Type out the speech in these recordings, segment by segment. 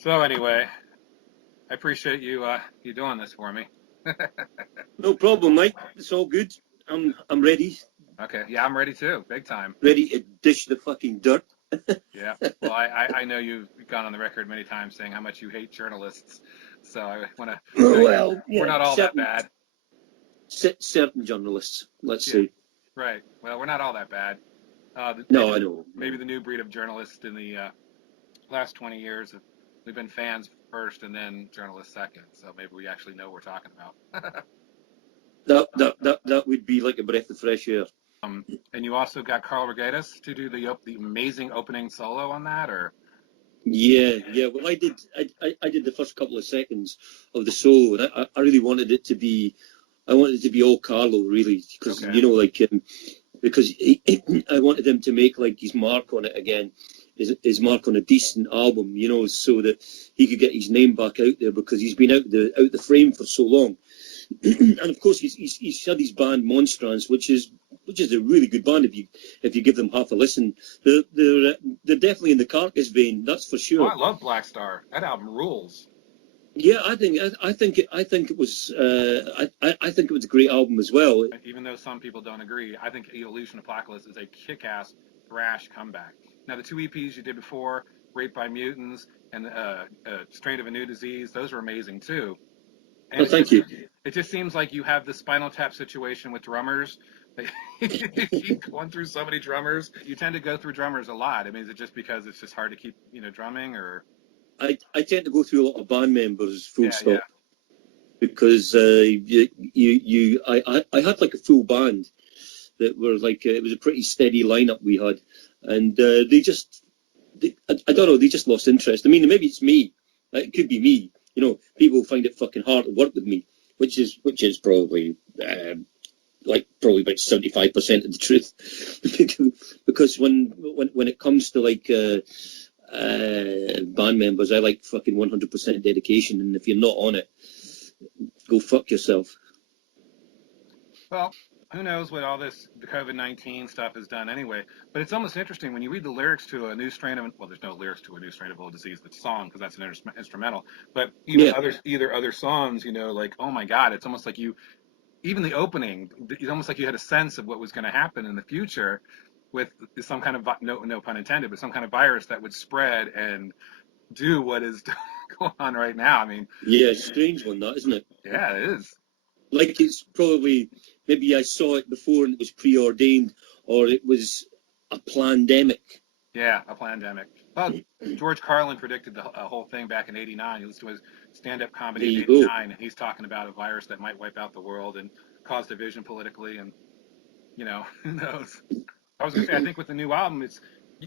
So anyway, I appreciate you doing this for me. No problem, Mike. It's all good. I'm ready, Okay, yeah, I'm ready too, big time. ready to dish the fucking dirt. Yeah. Well, I know you've gone on the record many times saying how much you hate journalists, so I want to show you Well, we're yeah, not all that bad. certain journalists, let's Yeah. say. Right. Well, we're not all that bad. No, I know. Maybe the new breed of journalists in the last 20 years, we've been fans first and then journalists second. So maybe we actually know what we're talking about. That would be like a breath of fresh air. And you also got Carl Regatas to do the amazing opening solo on that, or Yeah. Well, I did the first couple of seconds of the solo, and I really wanted it to be. I wanted it to be all Carlo, really, because okay. because I wanted him to make like his mark on it again, his mark on a decent album, so that he could get his name back out there because he's been out the frame for so long. And of course, he's had his band Monstrance, which is a really good band if you give them half a listen. They're definitely in the Carcass vein, that's for Oh, sure. I love Black Star. That album rules. Yeah, I think it was I think it was a great album as well. Even though some people don't agree, I think Evilution Apocalypse is a kick-ass thrash comeback. Now, the two EPs you did before, Raped by Mutants and Strain of a New Disease, those were amazing too. And Oh, thank you. It just seems like you have the Spinal Tap situation with drummers. You keep going through so many drummers. You tend to go through drummers a lot. I mean, is it just because it's just hard to keep, drumming, or? I tend to go through a lot of band members, full stop. Yeah. Because I had like a full band that were like it was a pretty steady lineup we had, and I don't know, they just lost interest. I mean, maybe it's me. It could be me. People find it fucking hard to work with me, which is probably probably about 75% of the truth. Because when it comes to like band members, I like fucking 100% dedication, and if you're not on it, go fuck yourself. Well, who knows what all the COVID-19 stuff has done anyway. But it's almost interesting when you read the lyrics to a new strain of, well, there's no lyrics to a new strain of old disease, the song, because that's an instrumental. But even other songs, like, oh my God, it's almost like even the opening, it's almost like you had a sense of what was going to happen in the future with some kind of, no pun intended, but some kind of virus that would spread and do what is going on right now. I mean, yeah, strange one, that, isn't it? Yeah, it is. Like it's probably, maybe I saw it before and it was preordained, or it was a plandemic. Yeah, a plandemic. Well, George Carlin predicted the whole thing back in '89. He listened to his stand-up comedy in '89, and he's talking about a virus that might wipe out the world and cause division politically, and who knows? I was gonna say, I think with the new album,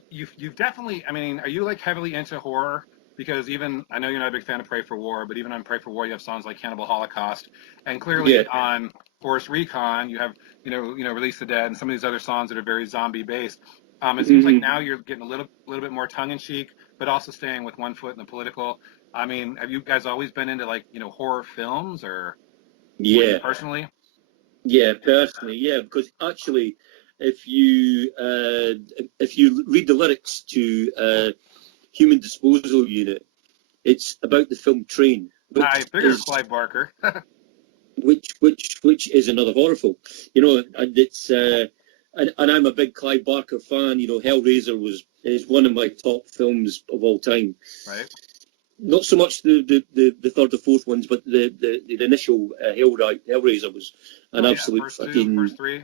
you've definitely. I mean, are you like heavily into horror? Because even I know you're not a big fan of Pray for War, but even on Pray for War, you have songs like Cannibal Holocaust, and clearly on Forest Recon, you have Release the Dead, and some of these other songs that are very zombie based. It seems like now you're getting a little bit more tongue in cheek, but also staying with one foot in the political. I mean, have you guys always been into like horror films, or personally? Yeah, personally, yeah, because actually, if you read the lyrics to Human Disposal Unit, it's about the film Train. I figured Clive Barker. which is another horror film, and it's and I'm a big Clive Barker fan. Hellraiser is one of my top films of all time. Right. Not so much the third or fourth ones, but the initial Hellraiser was an absolute fucking first three.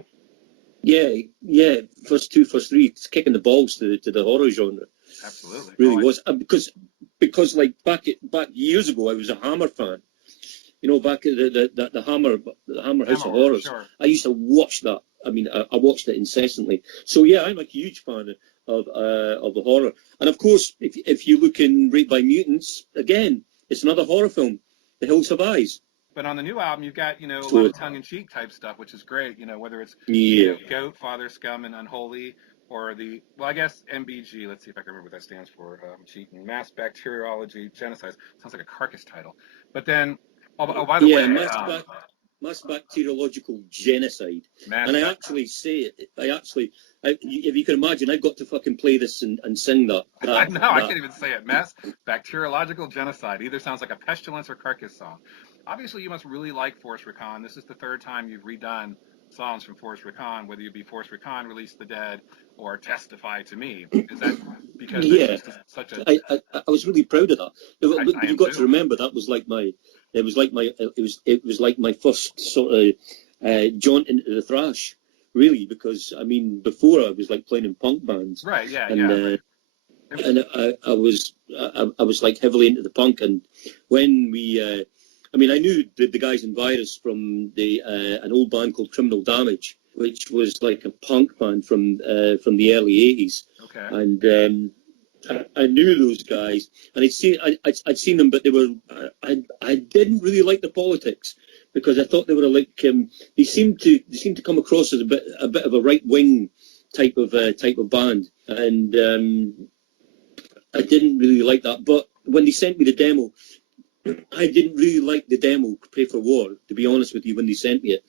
Yeah, first two, first three. It's kicking the balls to the horror genre. Absolutely, really was because like back years ago, I was a Hammer fan. Back at the Hammer House of Horrors. Sure. I used to watch that. I mean, I watched it incessantly. So yeah, I'm a huge fan of the horror. And of course, if you look in Raped by Mutants, again, it's another horror film. The Hills Have Eyes. But on the new album, you've got a lot of tongue-in-cheek type stuff, which is great. Whether it's Goat, Father, Scum, and Unholy, or I guess MBG. Let's see if I can remember what that stands for. Cheating, Mass Bacteriology Genocide. Sounds like a Carcass title. But then. Oh, by the way, mass bacteriological genocide. Mass And I actually say it. If you can imagine, I've got to fucking play this and sing that. I know, I can't even say it. Mass bacteriological genocide. Either sounds like a pestilence or carcass song. Obviously, you must really like Force Recon. This is the third time you've redone songs from Force Recon, whether you be Force Recon, Release the Dead, or Testify to Me. Is that because it's just such a... I was really proud of that. I You've am got too. to remember that was like my first sort of jaunt into the thrash, really, because I mean before I was like playing in punk bands, Right, yeah, and yeah. and I was like heavily into the punk, and when we I mean, I knew the guys in Virus from an old band called Criminal Damage, which was like a punk band from the early '80s. Okay. And I knew those guys, and I'd seen them, but they were I didn't really like the politics because I thought they were like they seemed to come across as a bit of a right wing type of band, and I didn't really like that. But when they sent me the demo, I didn't really like the demo, Pray for War, to be honest with you, when they sent me it.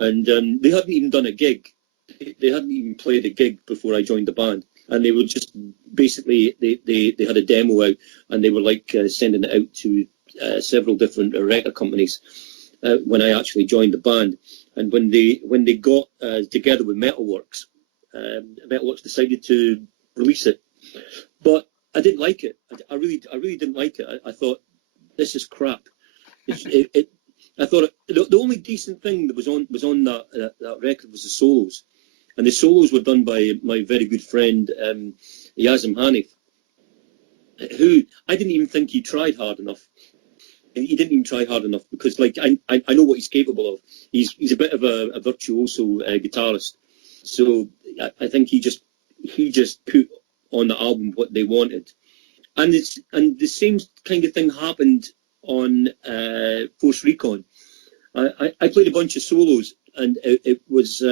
And they hadn't even done a gig. They hadn't even played a gig before I joined the band. And they were just, basically, they had a demo out, and they were like sending it out to several different record companies when I actually joined the band. And when they got together with Metalworks, Metalworks decided to release it. But I didn't like it. I really didn't like it. I thought, this is crap. I thought the only decent thing that was on that record was the solos, and the solos were done by my very good friend Yazim Hanif, who I didn't even think he tried hard enough. He didn't even try hard enough because, like, I know what he's capable of. He's a bit of a virtuoso guitarist, so I think he just put on the album what they wanted. And the same kind of thing happened on Force Recon. I played a bunch of solos, and it was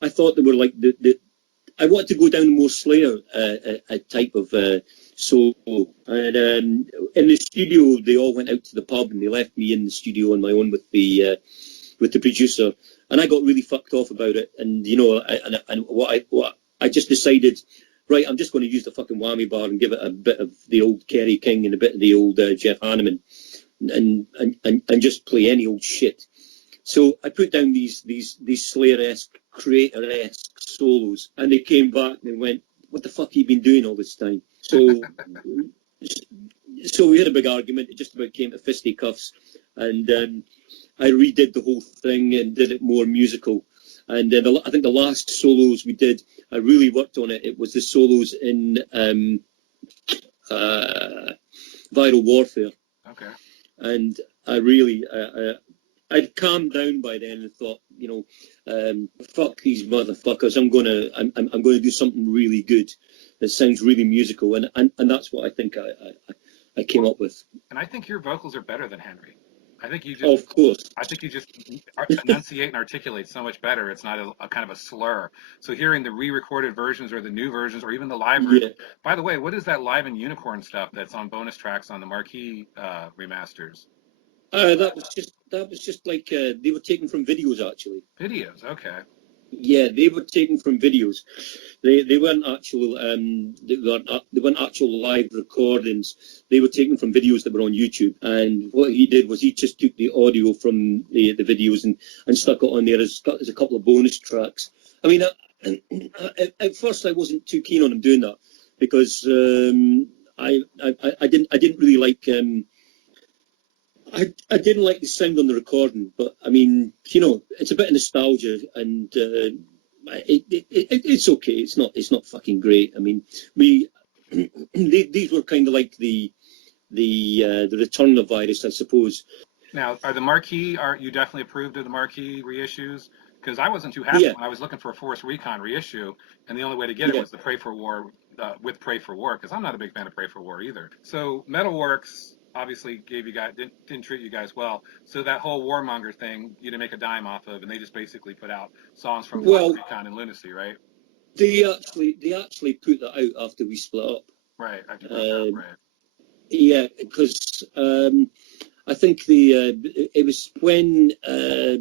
I thought they were like I wanted to go down the more Slayer type of solo. And in the studio, they all went out to the pub, and they left me in the studio on my own with the producer. And I got really fucked off about it. And you know, what I just decided. Right, I'm just going to use the fucking whammy bar and give it a bit of the old Kerry King and a bit of the old Jeff Hanneman, and just play any old shit. So I put down these Slayer-esque, Creator-esque solos, and they came back and went, "What the fuck have you been doing all this time?" So we had a big argument. It just about came to fisticuffs, and I redid the whole thing and did it more musical. And I think the last solos we did, I really worked on it. It was the solos in Viral Warfare. Okay. And I really, I'd calmed down by then and thought, you know, fuck these motherfuckers. I'm gonna do something really good that sounds really musical, and that's what I think I came up with. And I think your vocals are better than Henry. I think you just, of course. I think you just enunciate and articulate so much better. It's not a kind of a slur. So hearing the re-recorded versions or the new versions or even the live version. Yeah. By the way, what is that Live and Unicorn stuff that's on bonus tracks on the Marquee remasters? That was just like they were taken from videos, actually. Videos, okay. Yeah, they were taken from videos. They weren't actual they weren't actual live recordings. They were taken from videos that were on YouTube. And what he did was he just took the audio from the videos and stuck it on there as a couple of bonus tracks. I mean, at first I wasn't too keen on him doing that because I didn't really like. I didn't like the sound on the recording, but I mean, you know, it's a bit of nostalgia, and it's okay. It's not fucking great. I mean, these were kind of like the return of Virus, I suppose. Now, are you definitely approved of the Marquee reissues? Because I wasn't too happy when I was looking for a Force Recon reissue, and the only way to get it was the Pray for War with Pray for War, because I'm not a big fan of Pray for War either. So Metalworks obviously gave you guys didn't treat you guys well. So that whole warmonger thing, you didn't make a dime off of, and they just basically put out songs from Force Recon and Lunacy, right? They actually put that out after we split up. Right. Right. Yeah, because I think it was when a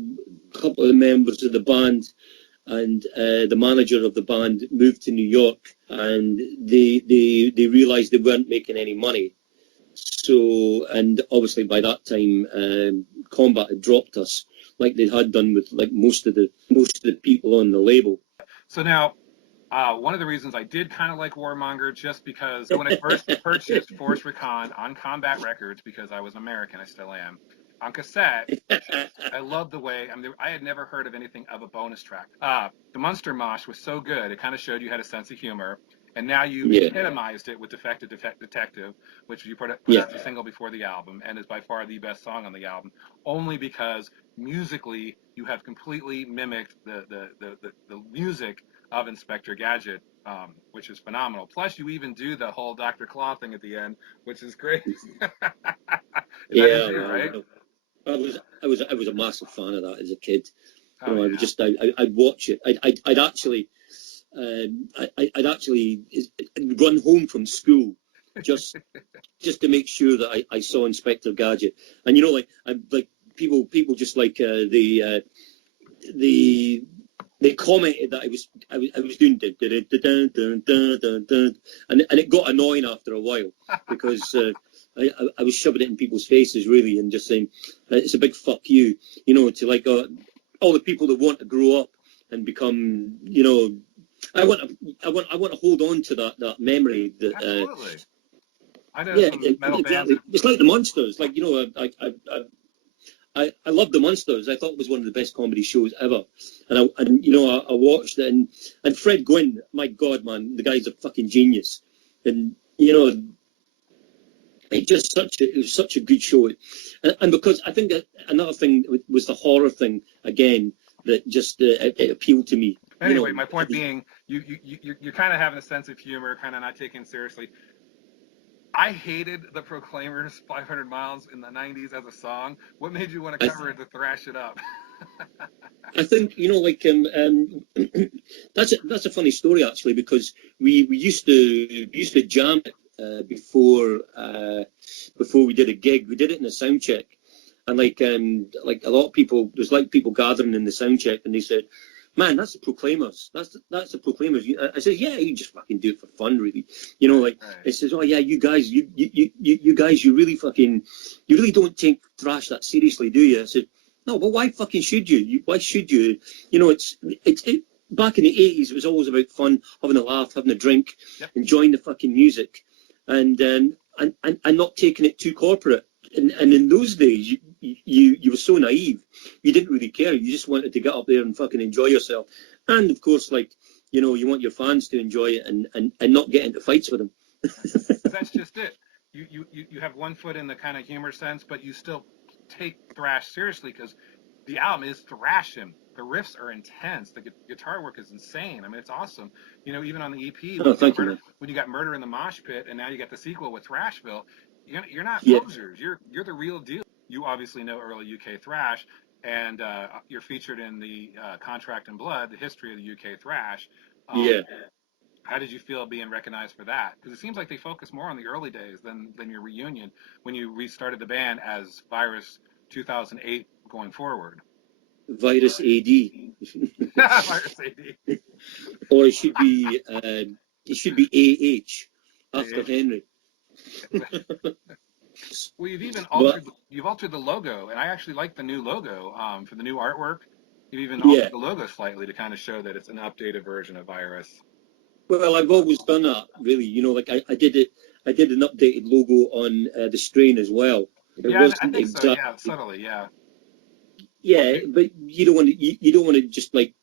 couple of the members of the band and the manager of the band moved to New York, and they realised they weren't making any money. So, and obviously by that time, Combat had dropped us, like they had done with like most of the people on the label. So now, one of the reasons I did kind of like Warmonger, just because when I first purchased Force Recon on Combat Records, because I was American, I still am, on cassette, I loved the way, I had never heard of anything of a bonus track. The Munster Mosh was so good, it kind of showed you had a sense of humor, and now you epitomized it with Defected Detective, which you put out as a single before the album, and is by far the best song on the album, only because musically you have completely mimicked the music of Inspector Gadget, which is phenomenal. Plus, you even do the whole Dr. Claw thing at the end, which is great. Right? I was a massive fan of that as a kid. You know, I'd watch it. I'd actually run home from school just to make sure that I saw Inspector Gadget. And you know, like people just like they commented that I was doing and it got annoying after a while because I was shoving it in people's faces really and just saying it's a big fuck you, you know, to like all the people that want to grow up and become, you know, I want to hold on to that memory that. Absolutely. I know yeah, some metal exactly. bands. It's like the Monsters, like, you know, I love the Monsters. I thought it was one of the best comedy shows ever, and you know I watched it, and Fred Gwynne, my God, man, the guy's a fucking genius, and you know it was such a good show, and because I think that another thing was the horror thing again that just it appealed to me. Anyway, my point being, you're kind of having a sense of humor, kind of not taking it seriously. I hated the Proclaimers' 500 Miles in the 90s as a song. What made you want to cover it to thrash it up? I think, you know, like that's a funny story actually, because we used to jam it before we did a gig. We did it in a sound check, and like a lot of people, there's like people gathering in the sound check, and they said, "Man, that's the Proclaimers. That's the Proclaimers." I said, "Yeah, you just fucking do it for fun, really." You know, like it says, "Oh yeah, you guys, you guys, you really don't take thrash that seriously, do you?" I said, "No, but why fucking should you? Why should you? You know, it's back in the 80s, it was always about fun, having a laugh, having a drink, enjoying the fucking music, and not taking it too corporate. And in those days, you were so naive. You didn't really care. You just wanted to get up there and fucking enjoy yourself. And of course, like, you know, you want your fans to enjoy it and not get into fights with them." That's just it. You have one foot in the kind of humor sense, but you still take thrash seriously because the album is thrashing. The riffs are intense. The guitar work is insane. I mean, it's awesome. You know, even on the EP, when you got Murder in the Mosh Pit, and now you got the sequel with Thrashville, you're not posers. You're the real deal. You obviously know early UK thrash, and you're featured in the Contract and Blood, the history of the UK thrash. How did you feel being recognized for that? Because it seems like they focus more on the early days than your reunion when you restarted the band as Virus 2008 going forward. Virus AD. Virus AD. Or it should be AH after Henry. Well, you've altered the logo, and I actually like the new logo for the new artwork. You've even altered the logo slightly to kind of show that it's an updated version of Virus. Well, I've always done that, really. You know, like I did an updated logo on the Strain as well. I think so. Yeah, subtly. Yeah, but you don't want to just like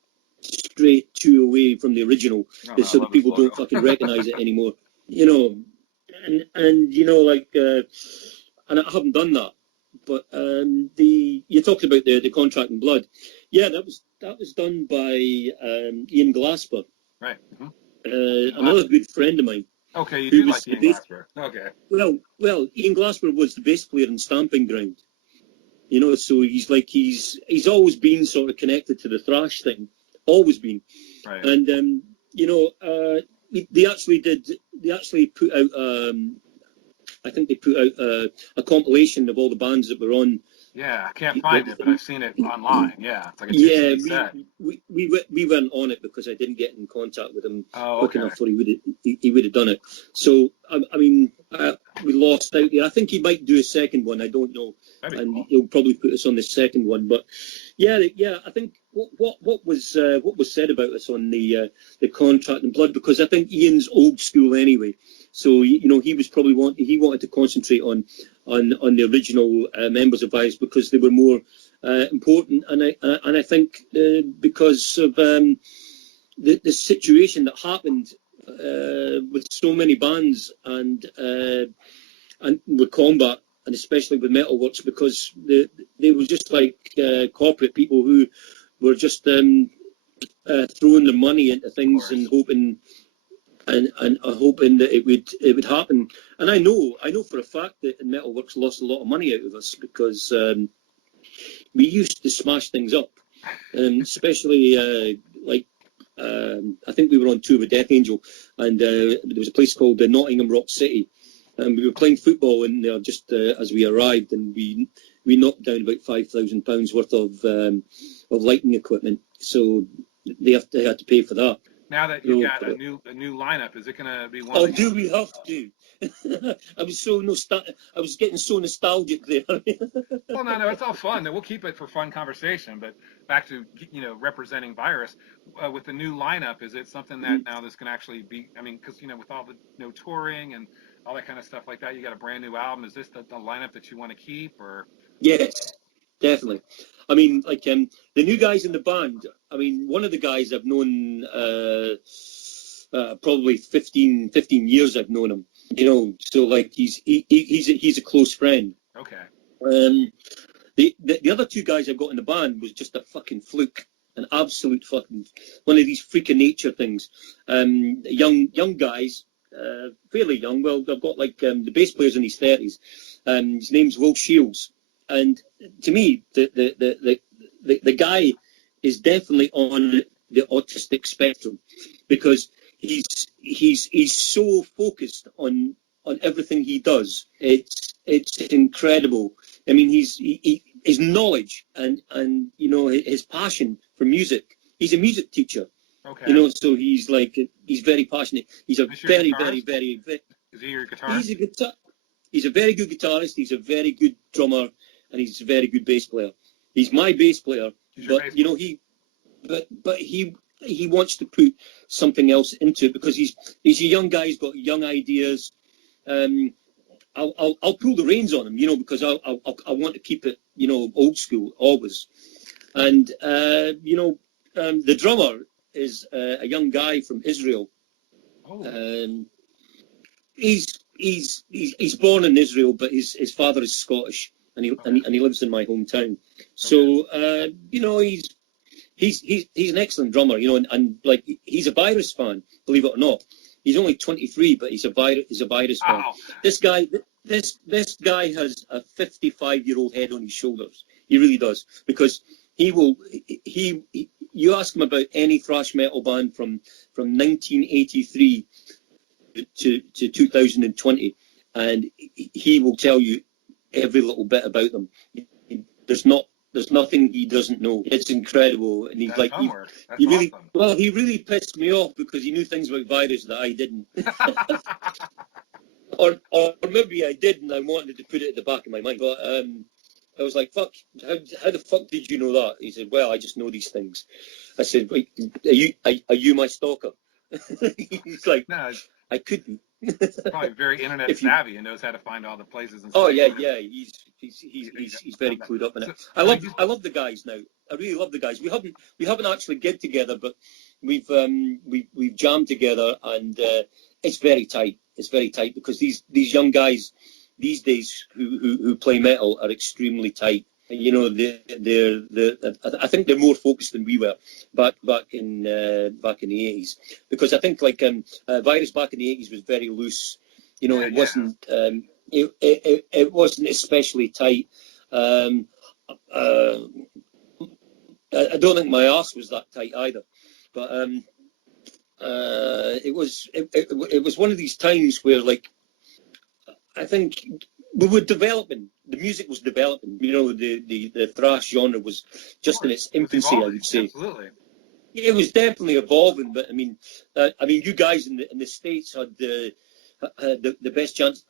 straight chew away from the original, so that people don't fucking recognize it anymore. You know, and you know, like, and I haven't done that. But you talked about the Contract and Blood. Yeah, that was done by Ian Glasper. Right. Mm-hmm. Another good friend of mine. Okay, you do like Ian Glasper. Okay. Well, Ian Glasper was the bass player in Stamping Ground. You know, so he's always been sort of connected to the thrash thing, always been. Right. And you know, they actually put out I think they put out a compilation of all the bands that were on. Yeah, I can't find it, but I've seen it online. Yeah, it's like a Yeah, two-CD set. we weren't on it because I didn't get in contact with him Oh, quick okay. enough, or he would have done it. So I mean, we lost out there. I think he might do a second one. I don't know, and Cool. he'll probably put us on the second one. But yeah. I think what was said about us on the Contract and Blood, because I think Ian's old school anyway. So he was probably wanted to concentrate on the original members of Virus because they were more important, and I think because of the situation that happened with so many bands and with Combat, and especially with Metalworks, because they were just like corporate people who were just throwing their money into things and hoping. And hoping that it would happen. And I know for a fact that Metalworks lost a lot of money out of us because we used to smash things up, especially I think we were on tour with Death Angel, and there was a place called Nottingham Rock City, and we were playing football in there just as we arrived, and we knocked down about £5,000 worth of lighting equipment, so they had to pay for that. Now that you've got a new lineup, is it going to be one? Oh, do we have to? I was getting so nostalgic there. Well, no, it's all fun. We'll keep it for fun conversation. But back to representing Virus with the new lineup, is it something that now this can actually be? I mean, because with all the touring and all that kind of stuff like that, you got a brand new album. Is this the lineup that you want to keep, or? Yes, definitely. I mean, like the new guys in the band. I mean, one of the guys I've known probably 15 years. I've known him. So like he's a close friend. Okay. The other two guys I've got in the band was just a fucking fluke, an absolute fucking one of these freak of nature things. Young guys, fairly young. Well, I've got like the bass player's in his 30s. His name's Will Shields, and to me, the guy is definitely on the autistic spectrum because he's so focused on everything he does. It's incredible. I mean, his knowledge and his passion for music. He's a music teacher. Okay. So he's very passionate. He's a very, very, very. Is he your guitarist? He's a very good guitarist. He's a very good drummer, and he's a very good bass player. He's my bass player, but he wants to put something else into it because he's a young guy. He's got young ideas. I'll pull the reins on him, because I want to keep it, old school always. And the drummer is a young guy from Israel. Oh. He's born in Israel, but his father is Scottish, and he lives in my hometown. So he's an excellent drummer, and like he's a Virus fan, believe it or not. He's only 23, but he's a Virus fan. This guy has a 55-year-old head on his shoulders. He really does, because you ask him about any thrash metal band from 1983 to 2020, and he will tell you every little bit about them. There's nothing he doesn't know. It's incredible, and he's That's like, awesome. He really pissed me off because he knew things about Virus that I didn't, or maybe I did, and I wanted to put it at the back of my mind. But I was like, "Fuck! How the fuck did you know that?" He said, "Well, I just know these things." I said, "Wait, are you my stalker?" He's like, "No, I could be." Probably very internet savvy and knows how to find all the places and stuff. Oh yeah. He's very clued up in it. I love the guys now. I really love the guys. We haven't actually gigged together, but we've jammed together, and it's very tight. It's very tight because these young guys these days who play metal are extremely tight. I think they're more focused than we were back in the 80s, because I think like Virus back in the 80s was very loose. It wasn't it wasn't especially tight. I don't think my arse was that tight either, but it was one of these times where like I think we were developing. The music was developing. You know, the thrash genre was just in its infancy, I would say. Absolutely. It was definitely evolving, but I mean, you guys in the States had the best chance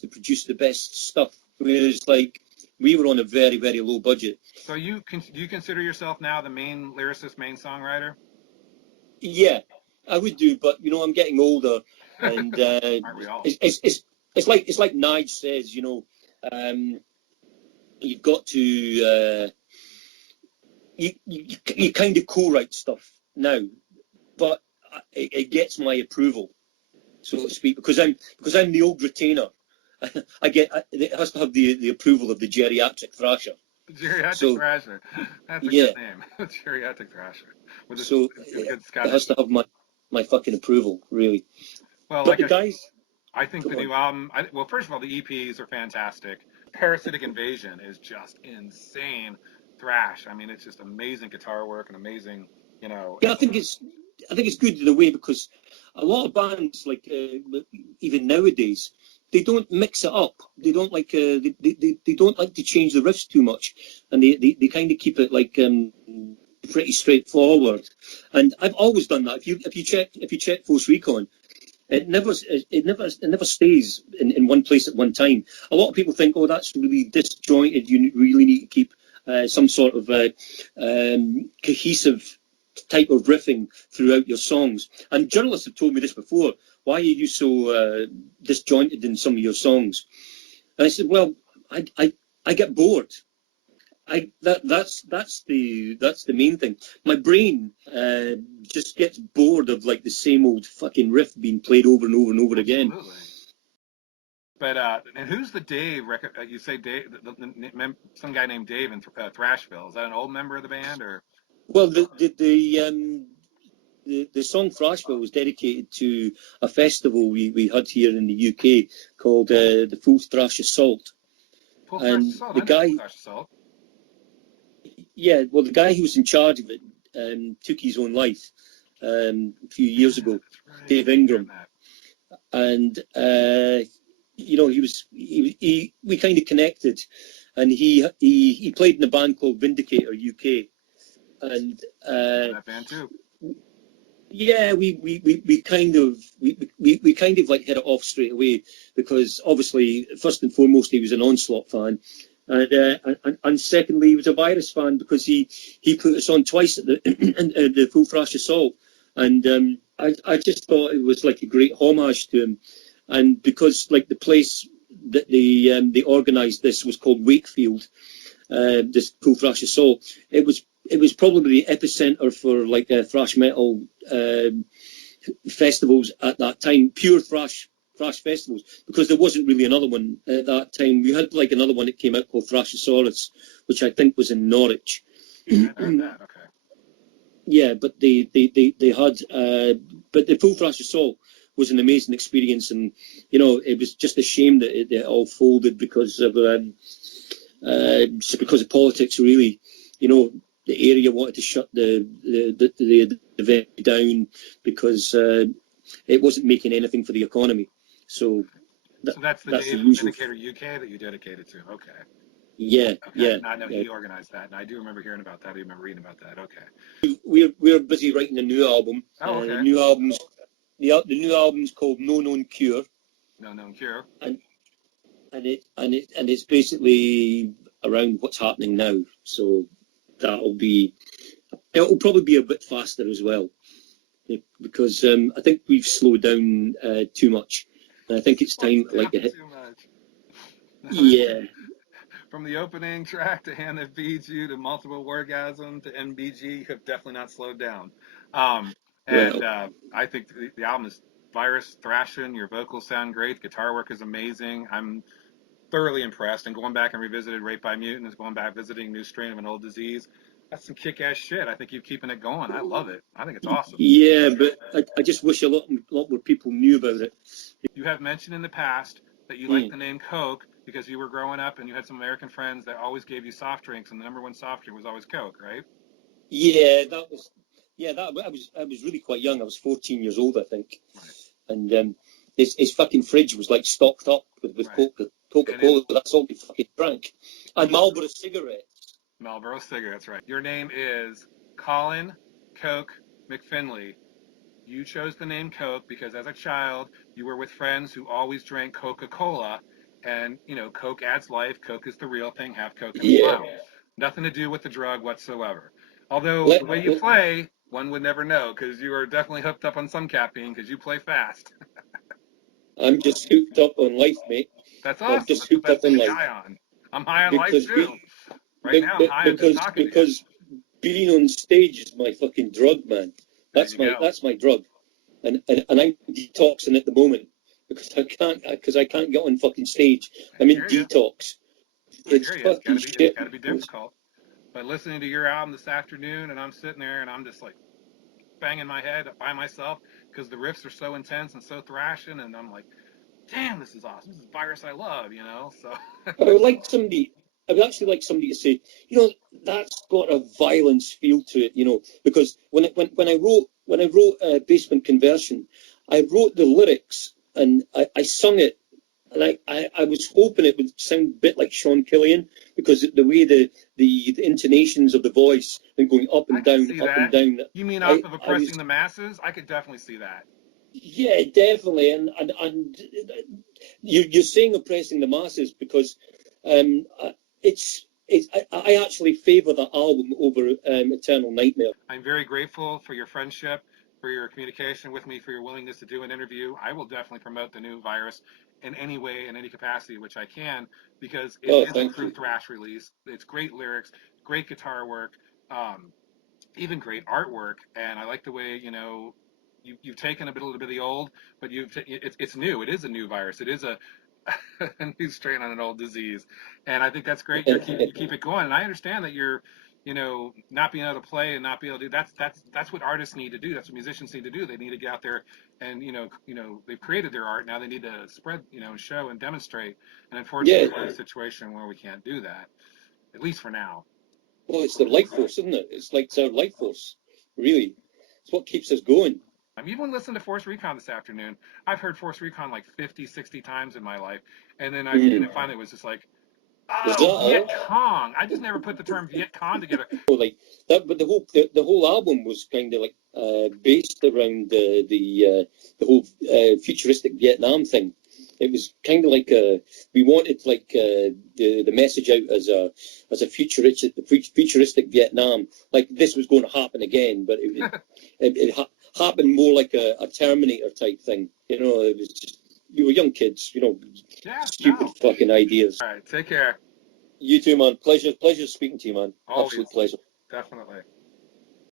to produce the best stuff, whereas like we were on a very, very low budget. So do you consider yourself now the main lyricist, main songwriter? Yeah, I would do, but you know, I'm getting older, and Aren't we all? it's like Nige says, you know, you've got to you kind of co-write stuff now, but it gets my approval, so to speak, because I'm the old retainer. It has to have the approval of the geriatric thrasher. Geriatric Thrasher. That's a good name. Geriatric Thrasher. It has to have my fucking approval, really. Well, but the guys, I think the new album. Well, first of all, the EPs are fantastic. Parasitic Invasion is just insane thrash. I mean, it's just amazing guitar work and amazing, you know. Yeah, I think it's good in a way, because a lot of bands, like even nowadays, they don't mix it up. They don't like they don't like to change the riffs too much, and they kind of keep it like pretty straightforward. And I've always done that. If you check Force Recon, it never stays in one place at one time. A lot of people think, oh, that's really disjointed. You really need to keep some sort of cohesive type of riffing throughout your songs. And journalists have told me this before. Why are you so disjointed in some of your songs? And I said, well, I get bored. That's the main thing. My brain just gets bored of like the same old fucking riff being played over and over and over again. Absolutely. But and who's the Dave? You say Dave, some guy named Dave in Thrashville. Is that an old member of the band, or? Well, the song Thrashville was dedicated to a festival we had here in the UK called the Full Thrash Assault. Full Thrash Assault. The guy. Full Thrash Assault. Yeah, well, the guy who was in charge of it took his own life a few years ago, right. Dave Ingram, and you know, we kind of connected, and he played in a band called Vindicator UK, and that band too. Yeah, we kind of like hit it off straight away, because obviously first and foremost he was an Onslaught fan. And secondly, he was a Virus fan, because he put us on twice at the Full Thrash Assault, and I just thought it was like a great homage to him, and because like the place that they organised this was called Wakefield, this Full Thrash Assault. It was probably the epicenter for like thrash metal festivals at that time, pure thrash festivals, because there wasn't really another one at that time. We had like another one that came out called Thrashosaurus, which I think was in Norwich. I heard that. Okay. Yeah, but they had, but the Full Thrash Assault was an amazing experience, and you know, it was just a shame that it all folded because of politics, really. You know, the area wanted to shut the venue down because it wasn't making anything for the economy. So that's the Vindicator UK that you dedicated to. Okay. Yeah, okay. Yeah. I know he organized that, and I do remember hearing about that. I remember reading about that. Okay. We're busy writing a new album. Oh, okay. The new album's called No Known Cure. No Known Cure. And it's basically around what's happening now. So it'll probably be a bit faster as well, because I think we've slowed down too much. And I think it's time to like hit. Too much. Yeah. From the opening track to Hand That Feeds You to Multiple Orgasm to MBG, you have definitely not slowed down. I think the album is Virus thrashing. Your vocals sound great. The guitar work is amazing. I'm thoroughly impressed. And going back and revisited Raped by Mutants, going back visiting New Strain of an Old Disease. That's some kick-ass shit. I think you're keeping it going. I love it. I think it's awesome. Yeah, but I just wish a lot more people knew about it. You have mentioned in the past that you like the name Coke because you were growing up and you had some American friends that always gave you soft drinks, and the number one soft drink was always Coke, right? Yeah, I was really quite young. I was 14 years old, I think. Right. And his fucking fridge was like stocked up with Right. Coca-Cola. That's all he fucking drank. And Marlboro cigarettes. Marlboro cigarettes, right. Your name is Colin Coke McFinlay. You chose the name Coke because as a child, you were with friends who always drank Coca-Cola. And, you know, Coke adds life. Coke is the real thing. Have Coke and smile. Nothing to do with the drug whatsoever. Although the way you play, one would never know because you are definitely hooked up on some caffeine because you play fast. I'm just hooked up on life, mate. That's awesome. I'm just That's the hooked best up thing on to be life. high on. I'm high on Because life too. Right now, I'm high on just talking to you. Because being on stage is my fucking drug, man. That's my drug. And I'm detoxing at the moment because I can't get on fucking stage. I'm in detox. It's fucking shit. It's gotta be difficult. But listening to your album this afternoon, and I'm sitting there and I'm just like banging my head by myself because the riffs are so intense and so thrashing, and I'm like, damn, this is awesome. This is Virus I love, you know. So I would actually like somebody to say, you know, that's got a violence feel to it, you know, because when I wrote Basement Conversion, I wrote the lyrics and I sung it, and I was hoping it would sound a bit like Sean Killian because the way the intonations of the voice and going up and down, up and down. You mean off of Oppressing the Masses? I could definitely see that. Yeah, definitely, and you're saying Oppressing the Masses because I actually favour that album over Eternal Nightmare. I'm very grateful for your friendship, for your communication with me, for your willingness to do an interview. I will definitely promote the new Virus in any way, in any capacity which I can, because it is a true thrash release. It's great lyrics, great guitar work, even great artwork, and I like the way, you know, you've taken a little bit of the old, but it's new. It is a new virus. It is a new strain on an old disease, and I think that's great. You keep it going, and I understand that you're, you know, not being able to play and not being able to do that's what artists need to do. That's what musicians need to do. They need to get out there and you know they've created their art. Now they need to spread, you know, show and demonstrate. And unfortunately, we're in a situation where we can't do that, at least for now. Well, it's the life force, isn't it? It's like our life force, really. It's what keeps us going. I'm even listening to Force Recon this afternoon. I've heard Force Recon like 50, 60 times in my life. And then finally was just like, oh, Viet Cong. I just never put the term Viet Cong together. Well, like that, but the whole album was kind of like based around the whole futuristic Vietnam thing. It was kind of like we wanted like the message out as a futuristic Vietnam, like this was going to happen again, but it happened more like a Terminator type thing. You know, it was just, we were young kids, you know, stupid fucking ideas. All right, take care. You too, man. Pleasure speaking to you, man. Always. Absolute pleasure. Definitely.